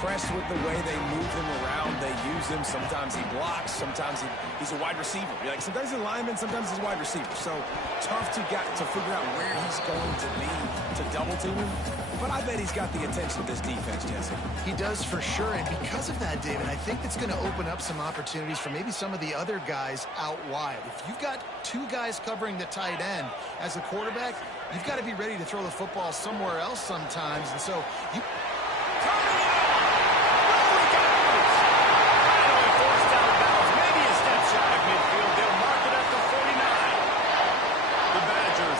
impressed with the way they move him around. They use him. Sometimes he blocks. Sometimes he's a wide receiver. Like, sometimes he's a lineman. Sometimes he's a wide receiver. So tough to figure out where he's going to be to double team him. But I bet he's got the attention of this defense, Jesse. He does for sure. And because of that, David, I think it's going to open up some opportunities for maybe some of the other guys out wide. If you've got two guys covering the tight end as a quarterback, you've got to be ready to throw the football somewhere else sometimes. And so you...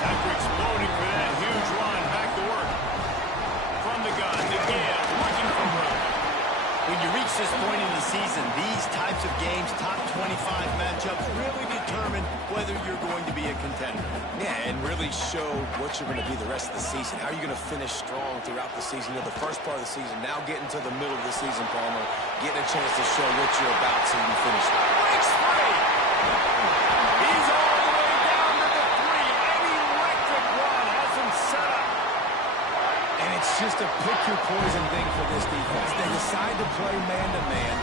After exploding for that huge run, back to work. From the gun, again, looking for room. When you reach this point in the season, these types of games, top 25 matchups, really determine whether you're going to be a contender. Yeah, and really show what you're going to be the rest of the season. How are you going to finish strong throughout the season? You know, the first part of the season, now getting to the middle of the season, Palmer, getting a chance to show what you're about so you can finish. Break spray! He's all the way down to the 3. An electric run has him set up. And it's just a pick-your-poison thing for this defense. They decide to play man-to-man.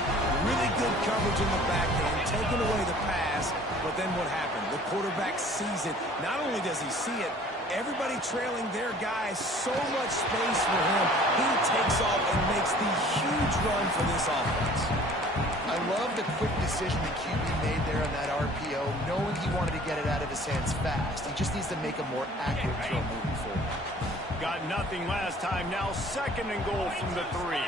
Really good coverage in the back end, taking away the pass. But then what happened? The quarterback sees it. Not only does he see it, everybody trailing their guy, so much space for him. He takes off and makes the huge run for this offense. I love the quick decision the QB made there on that RPO, knowing he wanted to get it out of his hands fast. He just needs to make a more accurate throw moving forward. Got nothing last time. Now 2nd and goal from the 3.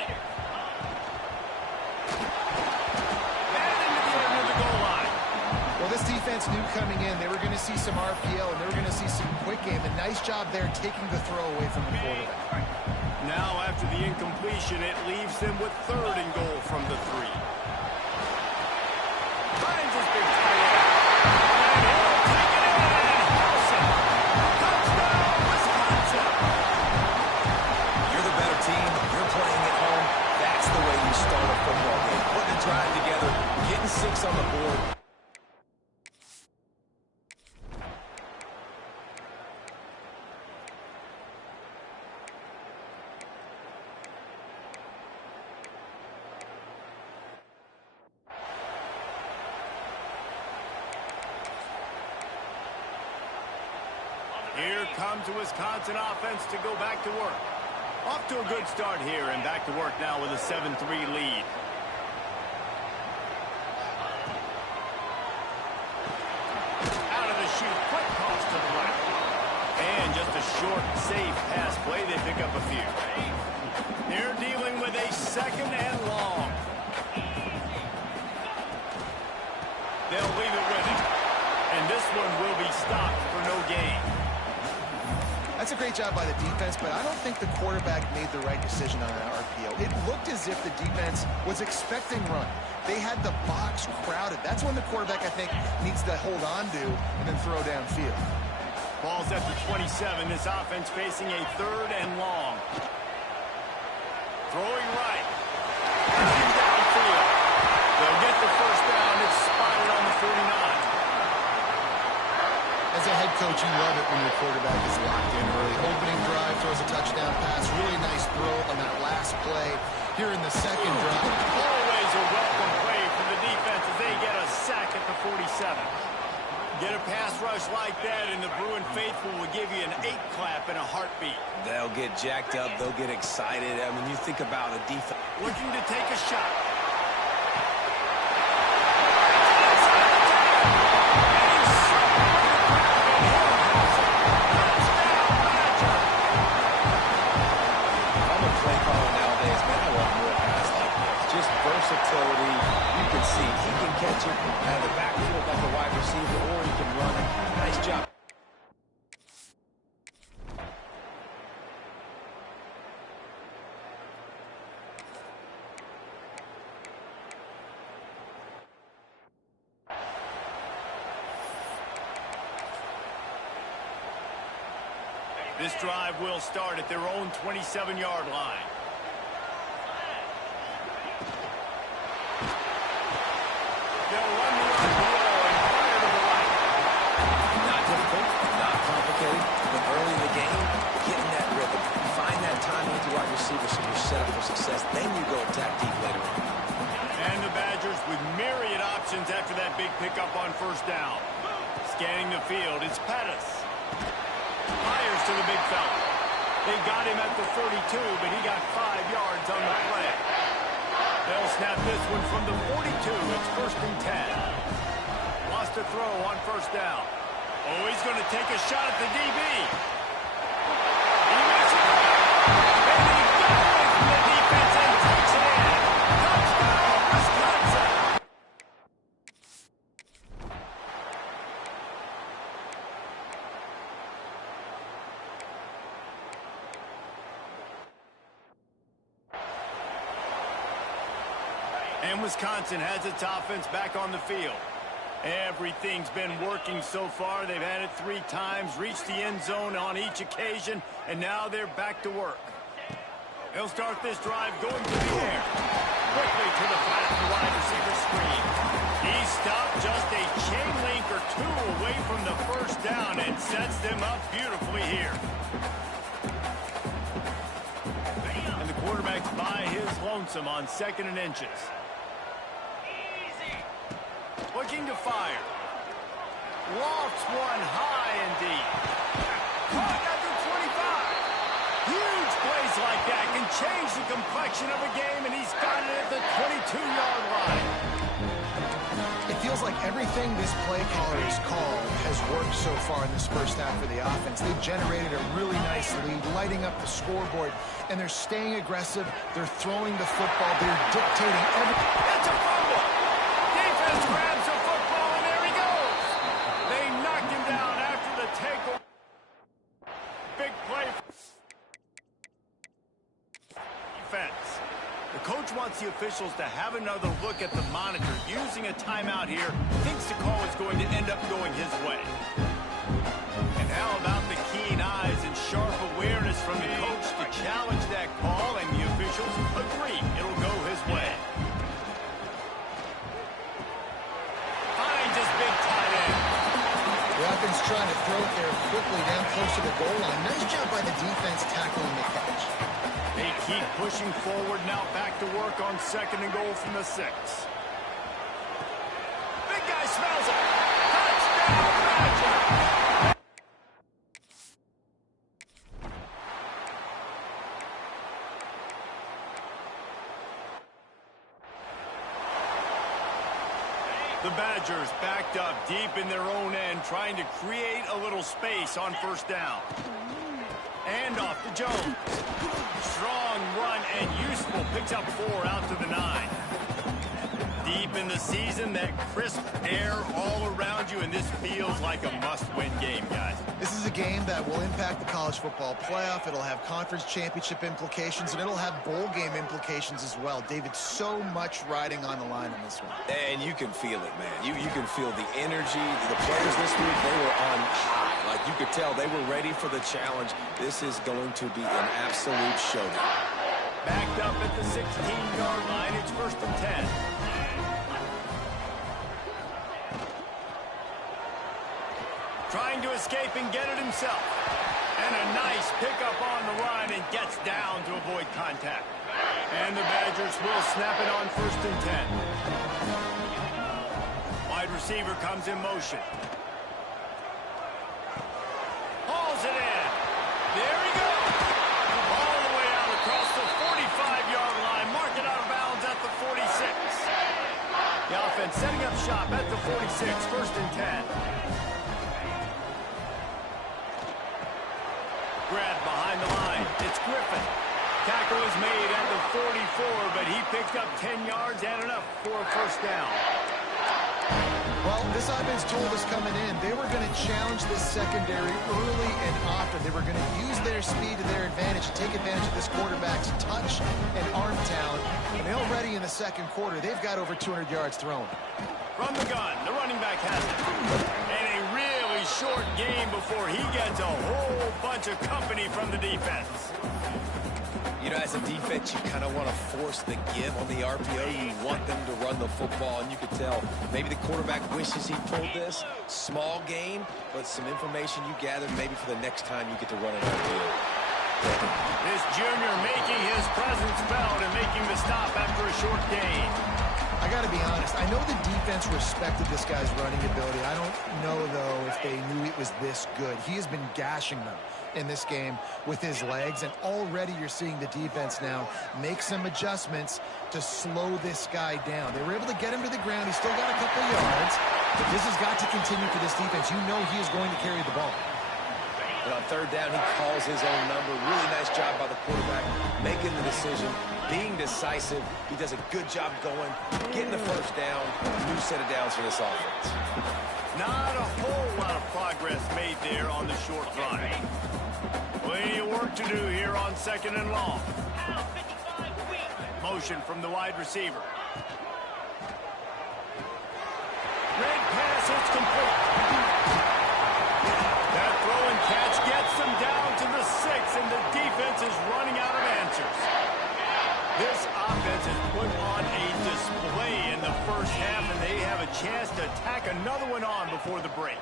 Well, this defense knew coming in they were going to see some RPO and they were going to see some quick game. A nice job there taking the throw away from the quarterback. Now after the incompletion, it leaves them with 3rd and goal from the 3. Finds his big tight end. And he'll take it in and house it. Touchdown, Wisconsin. You're the better team. You're playing at home. That's the way you start a football game. Putting a drive together, getting 6 on the board. Here comes the Wisconsin offense to go back to work. Off to a good start here and back to work now with a 7-3 lead. Out of the chute, quick cross to the right. And just a short, safe pass play. They pick up a few. They're dealing with a 2nd and long. They'll leave it with him. And this one will be stopped for no gain. That's a great job by the defense, but I don't think the quarterback made the right decision on an RPO. It looked as if the defense was expecting run. They had the box crowded. That's when the quarterback, I think, needs to hold on to and then throw downfield. Ball's at the 27. This offense facing a 3rd and long. Throwing right. Downfield. They'll get the first down. It's spotted on the 49. As a head coach, you love it when your quarterback is locked in early. Opening drive, throws a touchdown pass. Really nice throw on that last play. Here in the 2nd drive. Always a welcome play from the defense as they get a sack at the 47. Get a pass rush like that, and the Bruin faithful will give you an 8-clap in a heartbeat. They'll get jacked up. They'll get excited. I mean, you think about a defense. Looking to take a shot. Versatility. You can see he can catch it out of the backfield like a wide receiver, or he can run it. Nice job. This drive will start at their own 27-yard line. They'll run the RPO and fire to the right. Not difficult, not complicated, but early in the game, getting that rhythm. Find that timing with your wide receiver so you're set up for success. Then you go attack that big pickup on first down. Scanning the field, it's Pettis. Fires to the big fella. They got him at the 32, but he got 5 yards on the play. They'll snap this one from the 42. It's first and 10. Lost a throw on first down. Oh, he's going to take a shot at the DB. He makes it. And he got away from the defense and takes it in. Touchdown, Wisconsin. And Wisconsin has its offense back on the field. Everything's been working so far. They've had it 3 times, reached the end zone on each occasion, and now they're back to work. They'll start this drive going to the air. Quickly to the flat, the wide receiver screen. He stopped just a chain link or 2 away from the first down and sets them up beautifully here. And the quarterback's by his lonesome on 2nd and inches. Looking to fire. Lofts one high and deep. Caught at the 25. Huge plays like that can change the complexion of a game, and he's got it at the 22-yard line. It feels like everything this play caller has called has worked so far in this first half for the offense. They've generated a really nice lead, lighting up the scoreboard, and they're staying aggressive. They're throwing the football. They're dictating everything. It's a fumble. Defense grabs the football, and there he goes. They knocked him down after the takeaway. Big play. Defense. The coach wants the officials to have another look at the monitor. Using a timeout here, thinks the call is going to end up going his way. And how about the keen eyes and sharp awareness from the coach to challenge that call, and the officials agree it'll go his way. Finds his big tight end. The offense trying to throw it there quickly down close to the goal line. Nice job by the defense tackling the catch. They keep pushing forward, now back to work on 2nd and goal from the 6. Big guy smells it. Touchdown, Badger. The Badgers backed up deep in their own end, trying to create a little space on first down. And off to Jones. Strong run and useful. Picks up 4 out to the 9. Deep in the season, that crisp air all around you, and this feels like a must-win game, guys. This is a game that will impact the college football playoff. It'll have conference championship implications, and it'll have bowl game implications as well. David, so much riding on the line in this one. And you can feel it, man. You can feel the energy. The players this week, they were on high. Like, you could tell they were ready for the challenge. This is going to be an absolute showdown. Backed up at the 16-yard line. It's first and 10. Trying to escape and get it himself. And a nice pickup on the run, and gets down to avoid contact. And the Badgers will snap it on first and 10. Wide receiver comes in motion. Hauls it in. There he goes. All the way out across the 45-yard line. Mark it out of bounds at the 46. The offense setting up shop at the 46. First and 10. Grab behind the line. It's Griffin. Tackle is made at the 44, but he picked up 10 yards and enough for a first down. Well, this offense told us coming in they were going to challenge this secondary early and often. They were going to use their speed to their advantage and take advantage of this quarterback's touch and arm talent. And already in the second quarter, they've got over 200 yards thrown. From the gun, the running back has it. And a really short game before he gets a whole bunch of company from the defense. You know, as a defense, you kind of want to force the give on the RPO. You want them to run the football, and you could tell maybe the quarterback wishes he pulled this. Small game, but some information you gathered maybe for the next time you get to run it RPO. This junior making his presence felt and making the stop after a short gain. I I got to be honest. I know the defense respected this guy's running ability. I don't know, though, if they knew it was this good. He has been gashing them in this game with his legs, and already you're seeing the defense now make some adjustments to slow this guy down. They were able to get him to the ground. He's still got a couple yards, but this has got to continue for this defense. You know he is going to carry the ball. And on third down, he calls his own number. Really nice job by the quarterback, making the decision, being decisive. He does a good job going, getting the first down. New set of downs for this offense. Not a whole lot of progress made there on the short run. Plenty of work to do here on 2nd and long. Motion from the wide receiver. Red pass, it's complete. That throw and catch gets them down to the 6, and the defense is running out of answers. This offense has put on a display in the first half, and they have a chance to tack another one on before the break.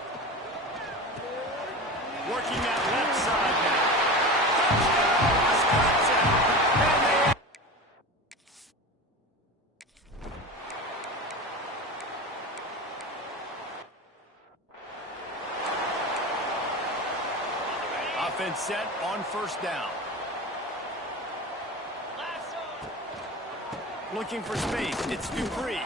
Working that left side now. Touchdown, Wisconsin! And they... Offense set on first down. Looking for space. It's Dupree.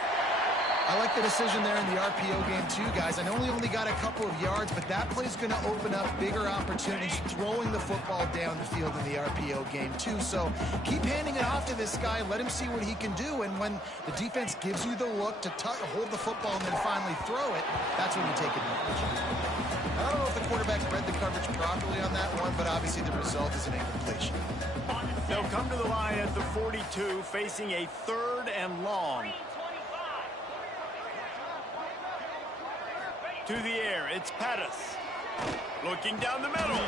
I like the decision there in the RPO game too, guys. I know he only got a couple of yards, but that play's going to open up bigger opportunities throwing the football down the field in the RPO game too. So keep handing it off to this guy. Let him see what he can do. And when the defense gives you the look to hold the football and then finally throw it, that's when you take advantage. I don't know if the quarterback read the coverage properly on that one, but obviously the result is an incompletion. They'll come to the line at the 42, facing a 3rd and long. To the air, it's Pettis. Looking down the middle.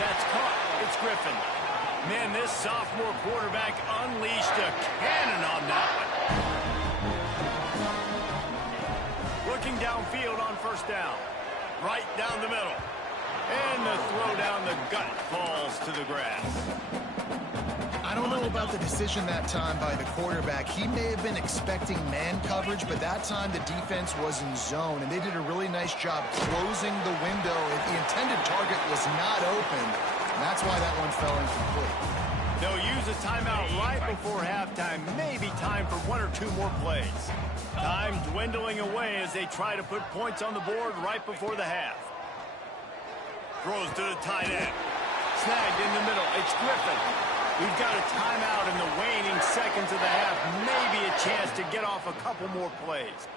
That's caught. It's Griffin. Man, this sophomore quarterback unleashed a cannon on that one. Looking downfield on first down. Right down the middle. And the throw down the gut falls to the grass. I don't know about the decision that time by the quarterback. He may have been expecting man coverage, but that time the defense was in zone, and they did a really nice job closing the window. The intended target was not open, and that's why that one fell incomplete. They'll use a timeout right before halftime. Maybe time for 1 or 2 more plays. Time dwindling away as they try to put points on the board right before the half. Throws to the tight end. Snagged in the middle. It's Griffin. We've got a timeout in the waning seconds of the half. Maybe a chance to get off a couple more plays.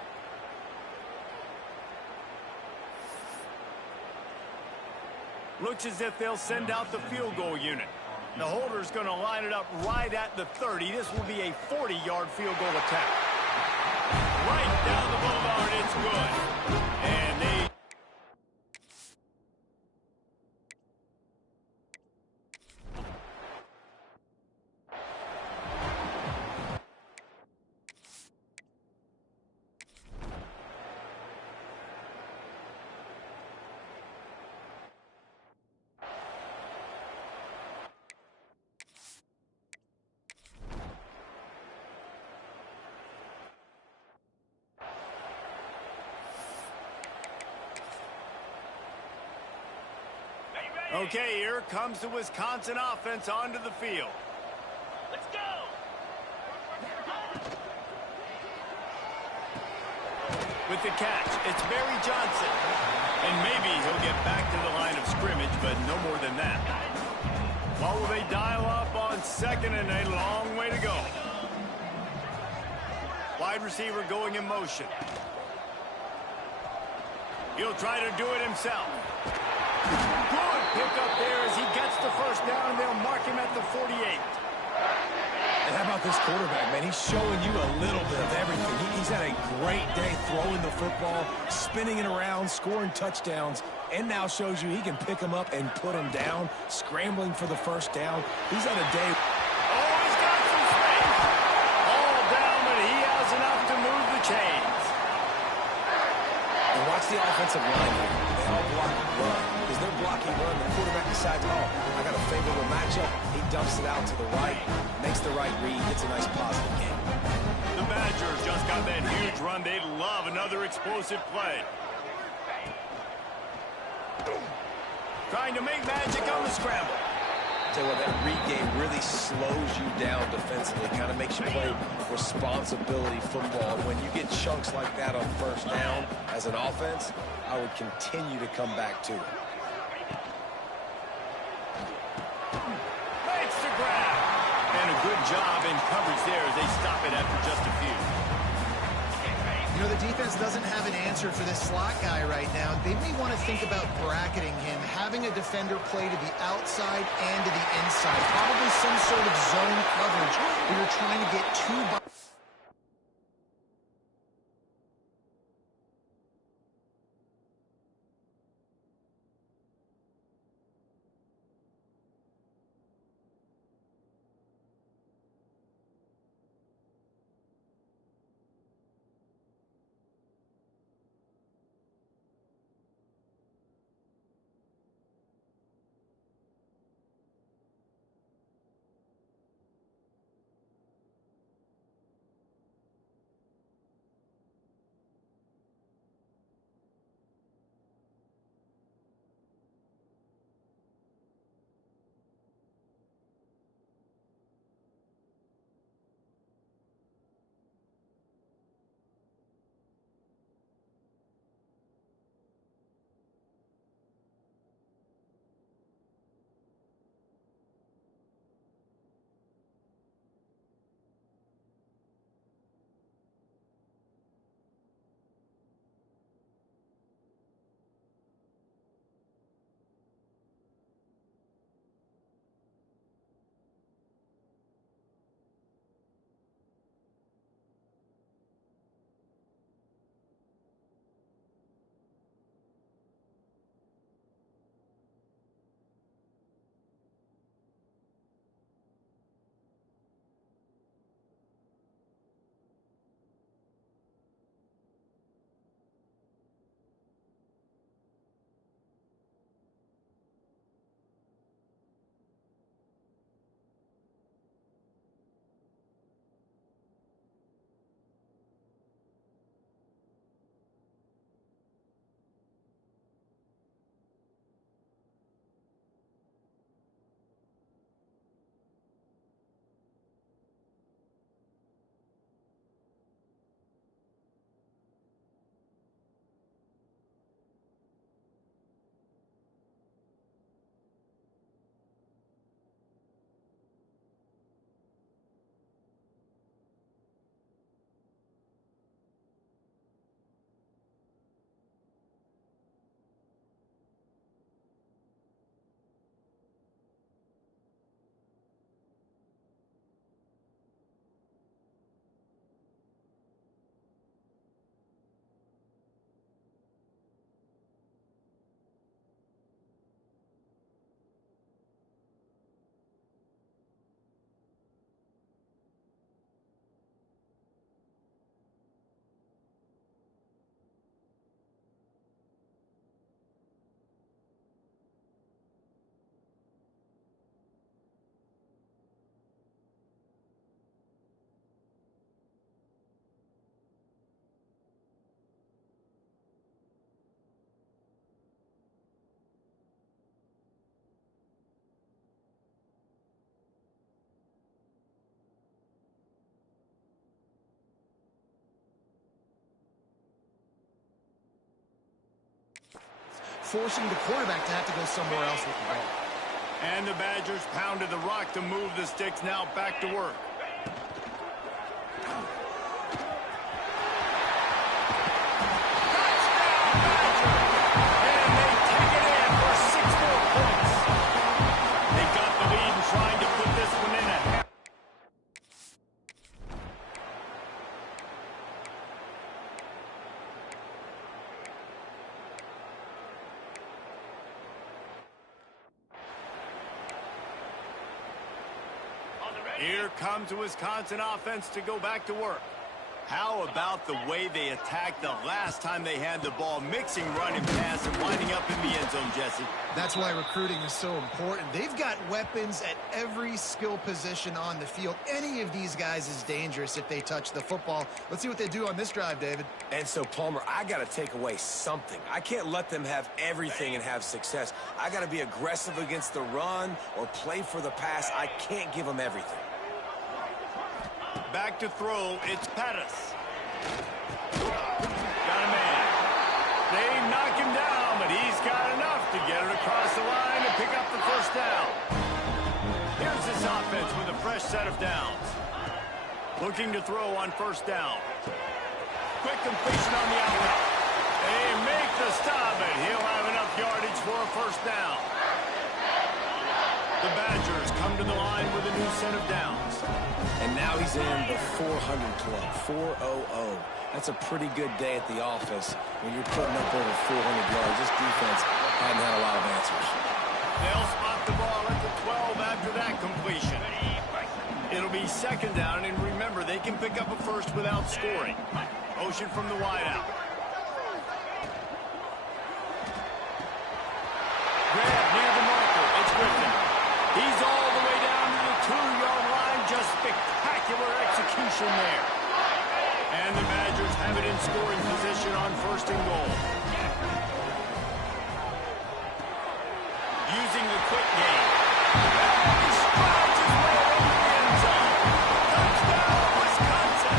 Looks as if they'll send out the field goal unit. The holder's going to line it up right at the 30. This will be a 40-yard field goal attempt. Right down the boulevard, it's good. And they... Okay, here comes the Wisconsin offense onto the field. Let's go! With the catch, it's Barry Johnson. And maybe he'll get back to the line of scrimmage, but no more than that. What will they dial up on 2nd and a long way to go? Wide receiver going in motion. He'll try to do it himself. Good pick up there as he gets the first down, and they'll mark him at the 48. And how about this quarterback, man? He's showing you a little bit of everything. He's had a great day throwing the football, spinning it around, scoring touchdowns, and now shows you he can pick them up and put them down, scrambling for the first down. He's had a day. Oh, he's got some space. All down, but he has enough to move the chains. And watch the offensive line here. They all block run. Because they're blocking run, the quarterback decides, oh, I got a favorable matchup. He dumps it out to the right, makes the right read, gets a nice positive game. The Badgers just got out of that huge run, they'd love another explosive play. Trying to make magic on the scramble. Tell you what, that regain really slows you down defensively. Kind of makes you play responsibility football. When you get chunks like that on first down as an offense, I would continue to come back to it. Makes the grab. And a good job in coverage there as they stop it after just a few. You know, the defense doesn't have an answer for this slot guy right now. They may want to think about bracketing him, having a defender play to the outside and to the inside. Probably some sort of zone coverage where you're trying to get two by. Forcing the quarterback to have to go somewhere else with the ball. And the Badgers pounded the rock to move the sticks now back to work. Here comes the Wisconsin offense to go back to work. How about the way they attacked the last time they had the ball, mixing run and pass and winding up in the end zone, Jesse? That's why recruiting is so important. They've got weapons at every skill position on the field. Any of these guys is dangerous if they touch the football. Let's see what they do on this drive, David. And so, Palmer, I got to take away something. I can't let them have everything and have success. I got to be aggressive against the run or play for the pass. I can't give them everything. Back to throw, it's Pettis. Got a man. They knock him down, but he's got enough to get it across the line and pick up the first down. Here's this offense with a fresh set of downs. Looking to throw on first down. Quick completion on the outlet. They make the stop, and he'll have enough yardage for a first down. The Badgers come to the line with a new set of downs. And now he's in the 400 club, 400. That's a pretty good day at the office when you're putting up over 400 yards. This defense hadn't had a lot of answers. They'll spot the ball at the 12 after that completion. It'll be second down, and remember, they can pick up a first without scoring. Motion from the wideout. Grab near the marker. It's Griffin. He's all the way down to the 2-yard line. Just spectacular execution there. And the Badgers have it in scoring position on first and goal. Using the quick game. He strides his way into the end zone. Touchdown, Wisconsin.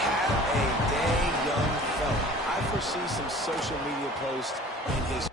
Have a day, young fella. I foresee some social media posts in his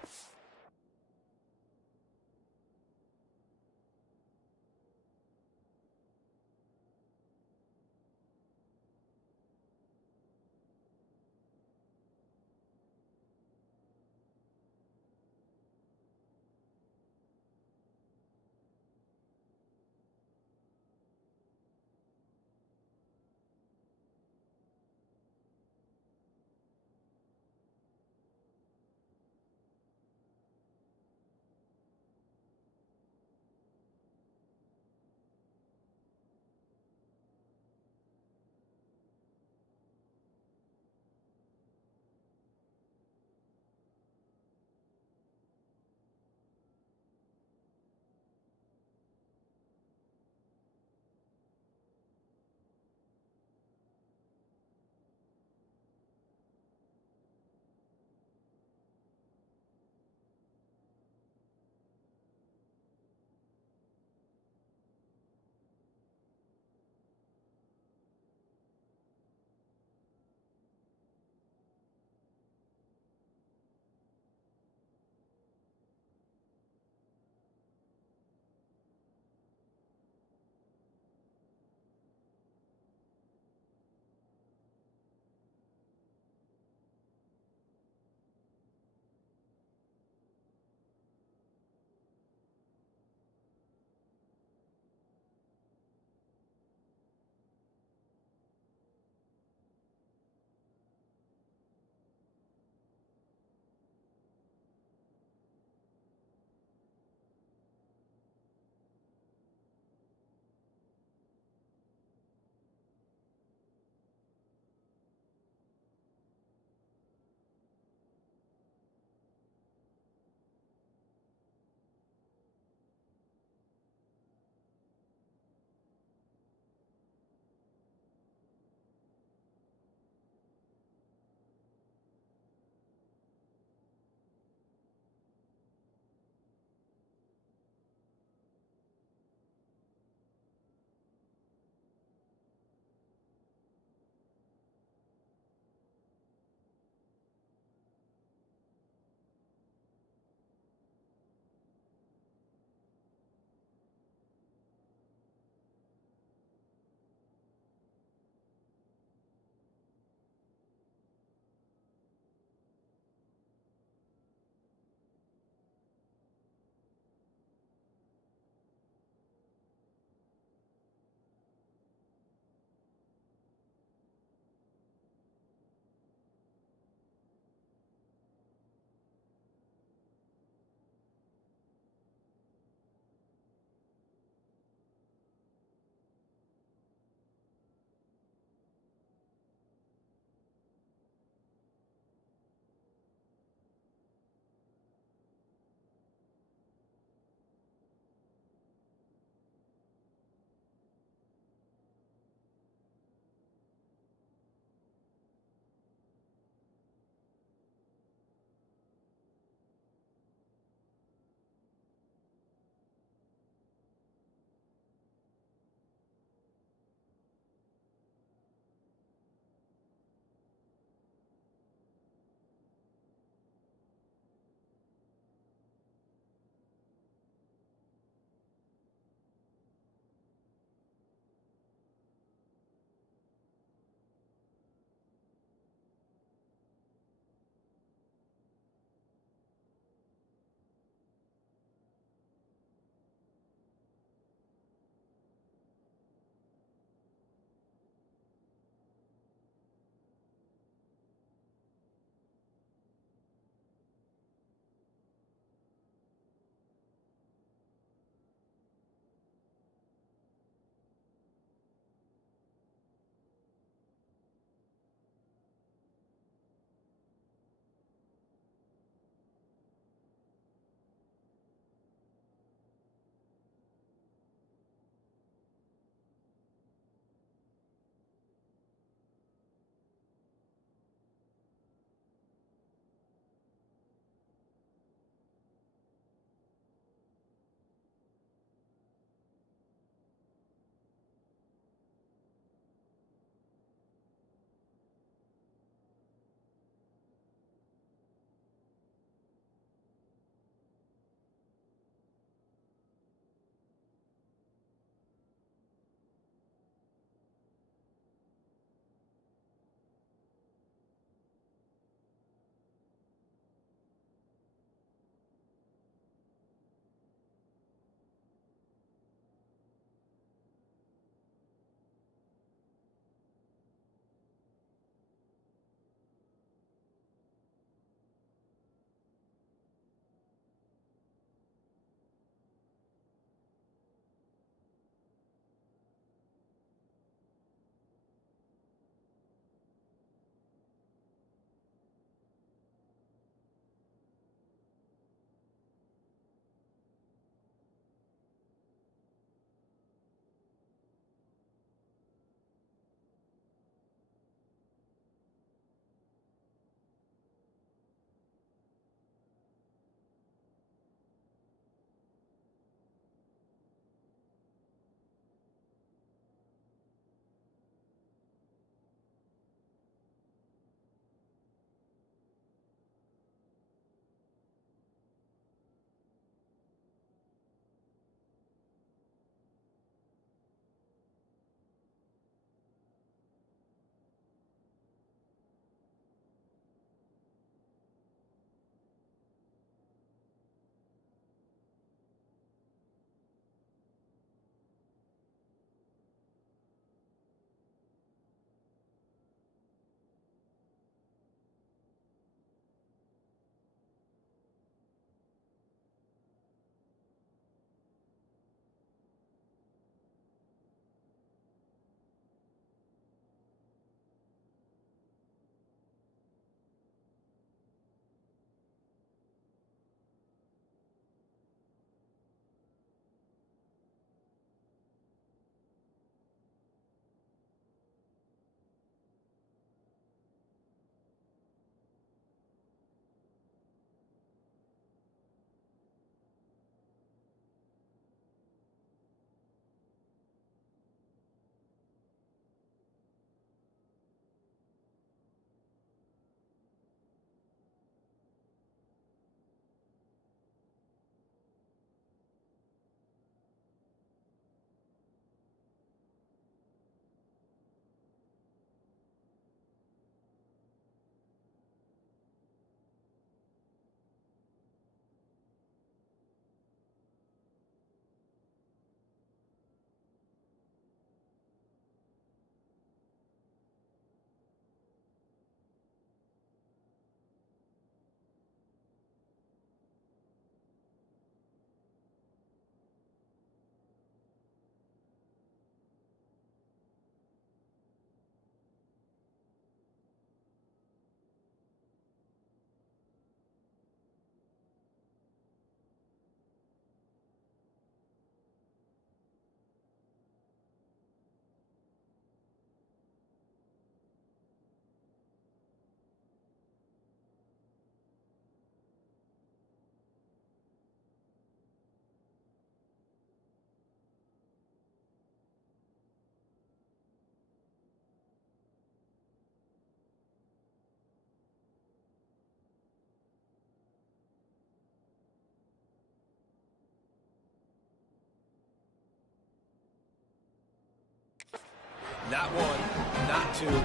Not one, not two,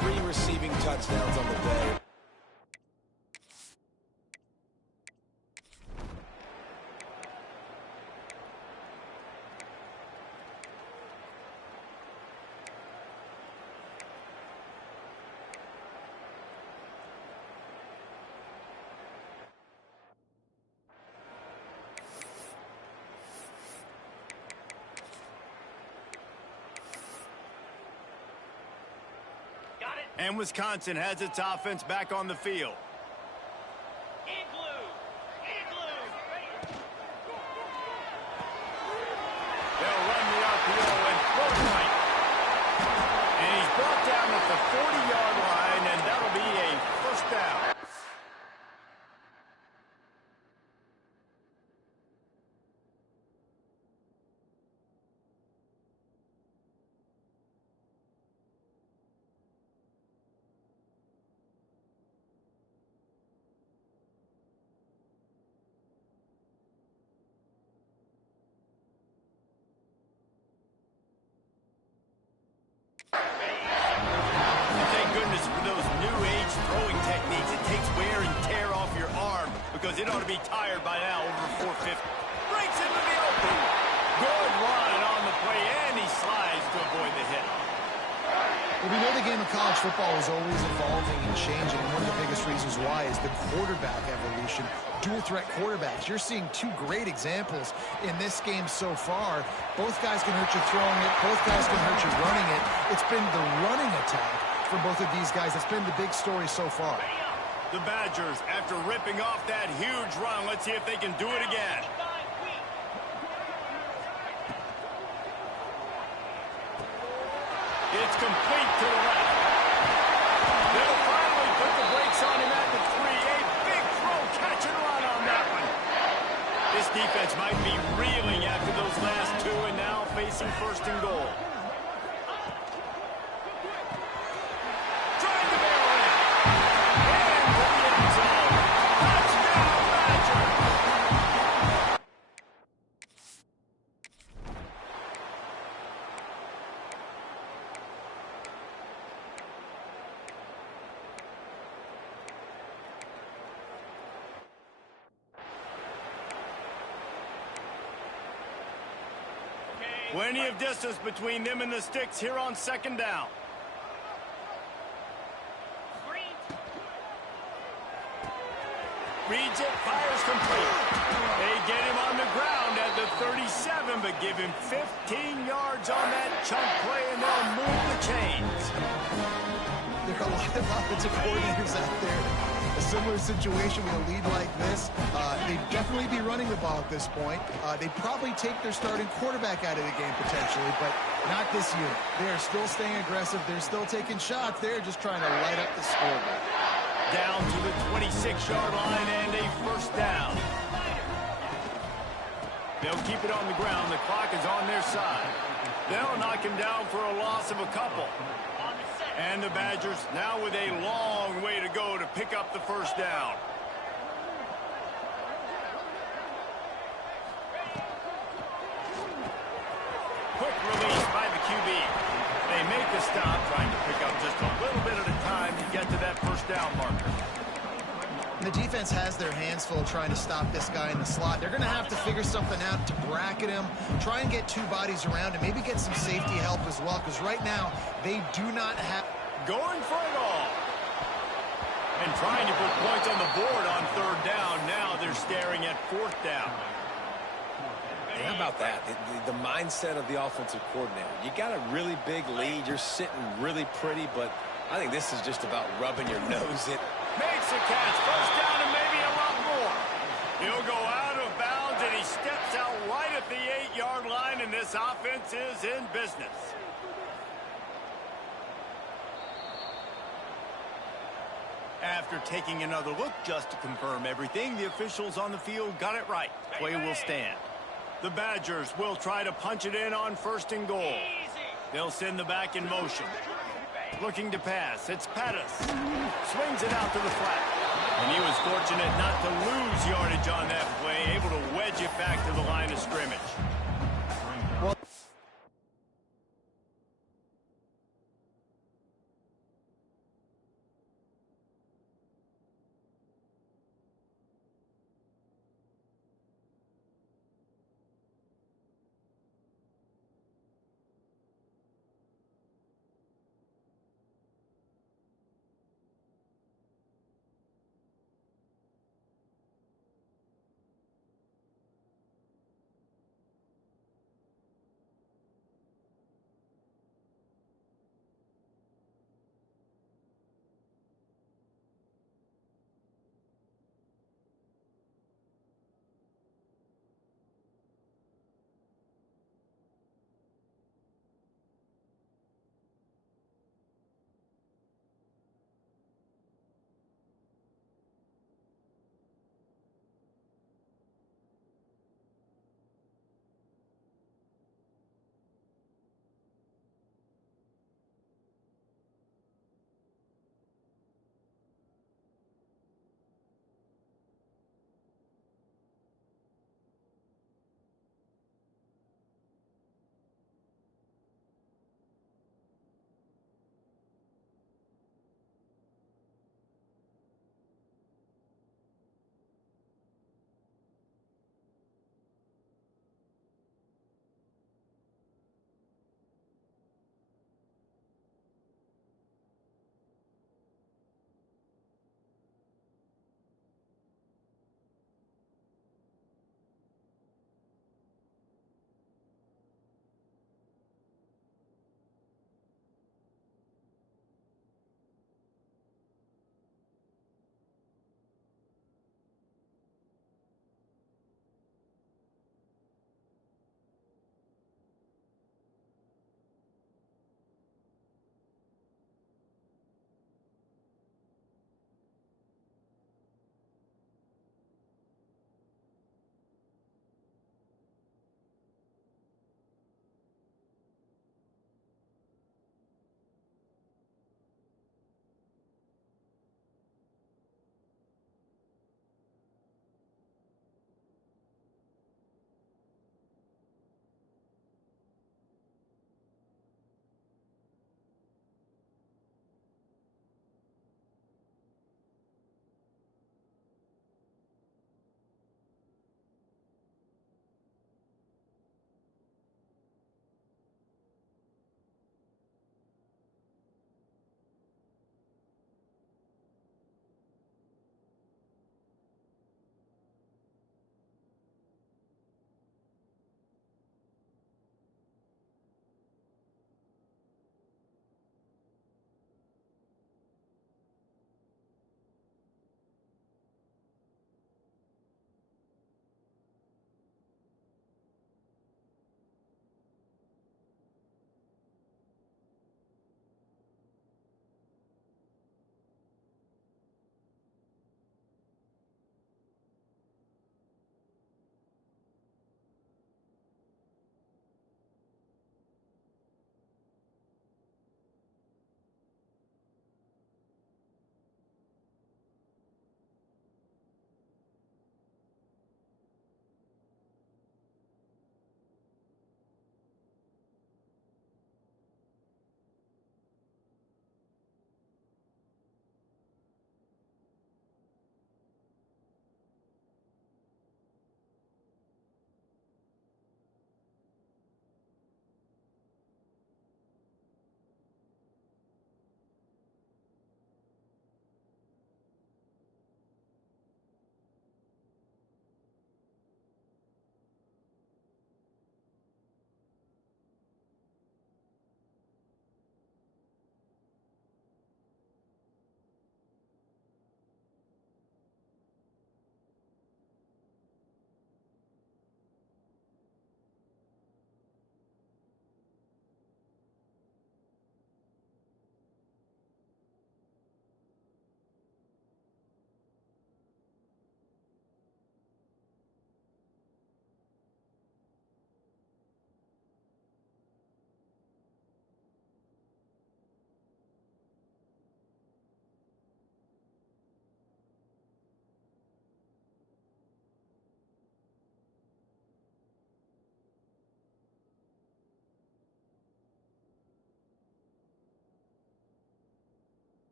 3 receiving touchdowns on the day. And Wisconsin has its offense back on the field. They'll run the RPO and throw it right. And he's brought down at the 40-yard line, and that'll be a first down. Because it ought to be tired by now, over 450. Breaks into the open. Good run on the play, and he slides to avoid the hit. Well, we know the game of college football is always evolving and changing, and one of the biggest reasons why is the quarterback evolution. Dual-threat quarterbacks. You're seeing 2 great examples in this game so far. Both guys can hurt you throwing it. Both guys can hurt you running it. It's been the running attack for both of these guys. That's been the big story so far. The Badgers, after ripping off that huge run, let's see if they can do it again. It's complete to the left. They'll finally put the brakes on him at the 3. A big throw, catch and run on that one. This defense might be reeling after those last 2 and now facing 1st and goal. Plenty of distance between them and the sticks here on 2nd down. Reads it, fires complete. They get him on the ground at the 37, but give him 15 yards on that chunk play, and they'll move the chains. There are a lot of offensive coordinators out there. A similar situation with a lead like this. They'd definitely be running the ball at this point. They'd probably take their starting quarterback out of the game potentially, but not this unit. They're still staying aggressive. They're still taking shots. They're just trying to light up the scoreboard. Down to the 26-yard line and a first down. They'll keep it on the ground. The clock is on their side. They'll knock him down for a loss of a couple. And the Badgers now with a long way to go to pick up the first down. Quick release by the QB. They make the stop, trying to pick up just a little bit at a time to get to that first down marker. The defense has their hands full trying to stop this guy in the slot. They're going to have to figure something out to bracket him, try and get 2 bodies around him, maybe get some safety help as well, because right now they do not have... Going for it all. And trying to put points on the board on 3rd down. Now they're staring at 4th down. Hey, how about that? The mindset of the offensive coordinator. You got a really big lead. You're sitting really pretty, but I think this is just about rubbing your nose in. Makes a catch. First down and maybe a lot more. He'll go out of bounds, and he steps out right at the 8-yard line, and this offense is in business. After taking another look just to confirm everything, the officials on the field got it right. Play will stand. The Badgers will try to punch it in on 1st and goal. They'll send the back in motion. Looking to pass. It's Pettis. Swings it out to the flat. And he was fortunate not to lose yardage on that play, able to wedge it back to the line of scrimmage.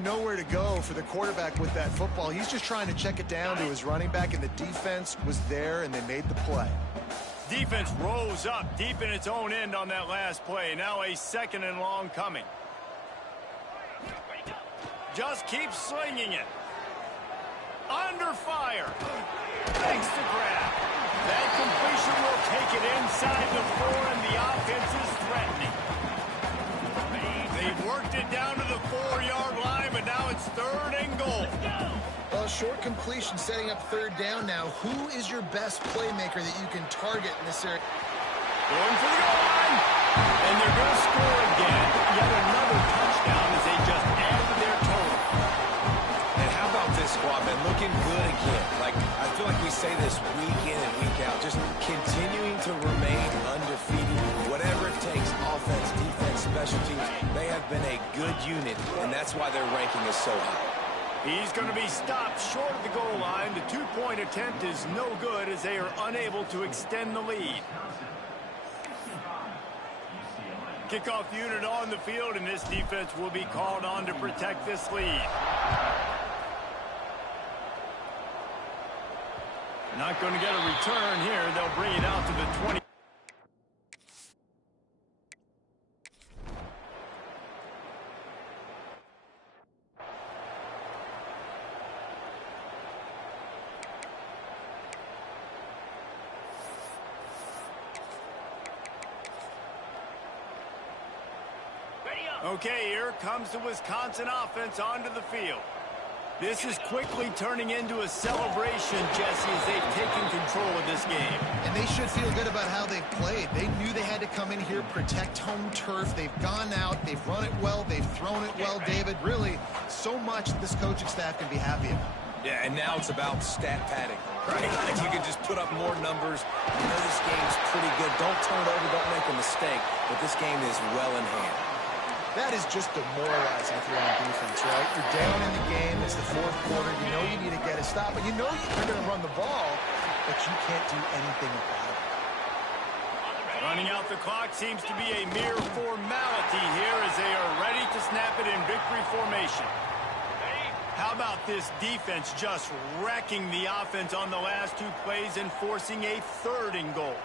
nowhere to go for the quarterback with that football. He's just trying to check it down to his running back, and the defense was there, and they made the play. Defense rose up deep in its own end on that last play. Now a 2nd and long coming. Just keep slinging it. Under fire. Thanks to grab. That completion will take it inside the 4, and the offense is threatening. They've worked it down to the 4-yard line, but now it's 3rd and goal. Well, short completion setting up 3rd down now. Who is your best playmaker that you can target in this area? Going for the goal line. And they're going to score again. Yet another touchdown as they just add to their total. And how about this squad, man? Looking good again. Like, I feel like we say this week in and week out. Just continuing to remain undefeated. Whatever it takes, offense, defense, special teams, they have been a good unit, and that's why their ranking is so high. He's going to be stopped short of the goal line. The 2-point attempt is no good as they are unable to extend the lead. Kickoff unit on the field, and this defense will be called on to protect this lead. Not going to get a return here. They'll bring it out to the 20. Okay, here comes the Wisconsin offense onto the field. This is quickly turning into a celebration, Jesse, as they've taken control of this game. And they should feel good about how they've played. They knew they had to come in here, protect home turf. They've gone out, they've run it well, they've thrown it well, David. Really, so much this coaching staff can be happy about. Yeah, and now it's about stat padding, right? Like you can just put up more numbers. You know this game's pretty good. Don't turn it over, don't make a mistake. But this game is well in hand. That is just demoralizing if you're on defense, right? You're down in the game. It's the 4th quarter. You know you need to get a stop, but you know you're going to run the ball, but you can't do anything about it. Running out the clock seems to be a mere formality here as they are ready to snap it in victory formation. How about this defense just wrecking the offense on the last 2 plays and forcing a 3rd and goal?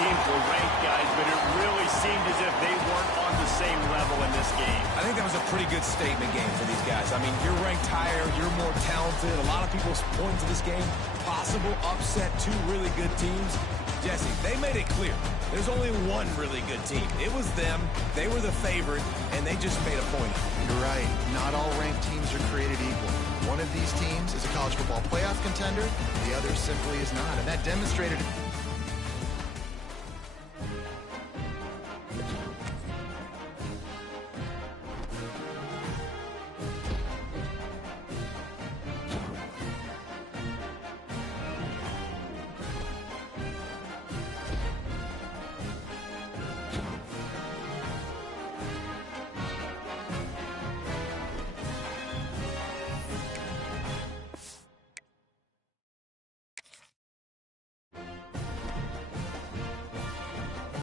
Teams were ranked, guys, but it really seemed as if they weren't on the same level in this game. I think that was a pretty good statement game for these guys. I mean, you're ranked higher, you're more talented. A lot of people point to this game, possible upset, 2 really good teams. Jesse, they made it clear. There's only one really good team. It was them. They were the favorite, and they just made a point. You're right. Not all ranked teams are created equal. One of these teams is a college football playoff contender. The other simply is not, and that demonstrated